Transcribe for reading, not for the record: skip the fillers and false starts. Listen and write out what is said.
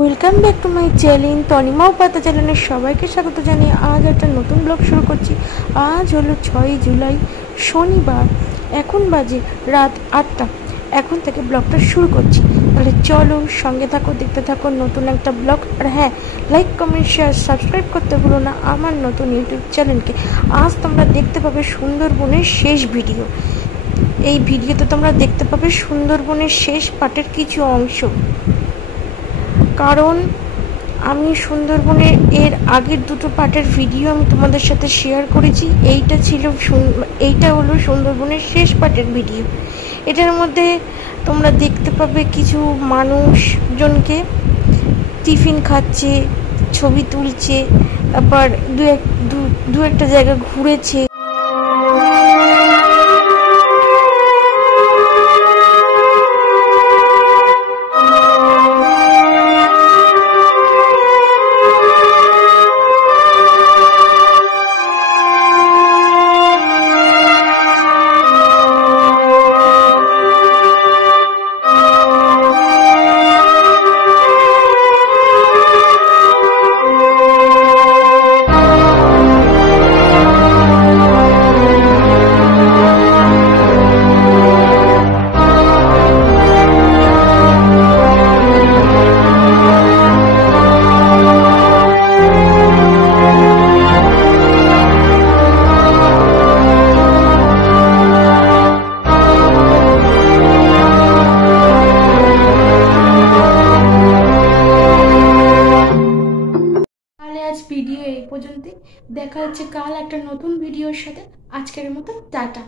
Welcome back to my channel Tanima Upadhyay চ্যানেলে সবাইকে স্বাগত জানিয়ে আজ একটা নতুন ব্লগ শুরু করছি। আজ হলো 6ই জুলাই শনিবার, এখন বাজে রাত 8টা। এখন থেকে ব্লগটা শুরু করছি, তাহলে চলো সঙ্গে থাকো, দেখতে থাকো নতুন একটা ব্লগ। আর হ্যাঁ, লাইক কমেন্ট শেয়ার সাবস্ক্রাইব করতে ভুলো না আমার নতুন ইউটিউব চ্যানেলকে। আজ তোমরা দেখতে পাবে সুন্দরবনের শেষ ভিডিও। এই ভিডিওতে তোমরা দেখতে পাবে সুন্দরবনের শেষ পার্টের কিছু অংশ, কারণ আমি সুন্দরবনের এর আগের দুটো পার্টের ভিডিও আমি তোমাদের সাথে শেয়ার করেছি। এইটা হলো সুন্দরবনের শেষ পার্টের ভিডিও। এটার মধ্যে তোমরা দেখতে পাবে কিছু মানুষজনকে টিফিন খাচ্ছে, ছবি তুলছে, তারপর দু একটা জায়গা ঘুরেছে। আজ ভিডিও এই পর্যন্তই, দেখা হচ্ছে কাল একটা নতুন ভিডিওর সাথে। আজকের মতো টাটা।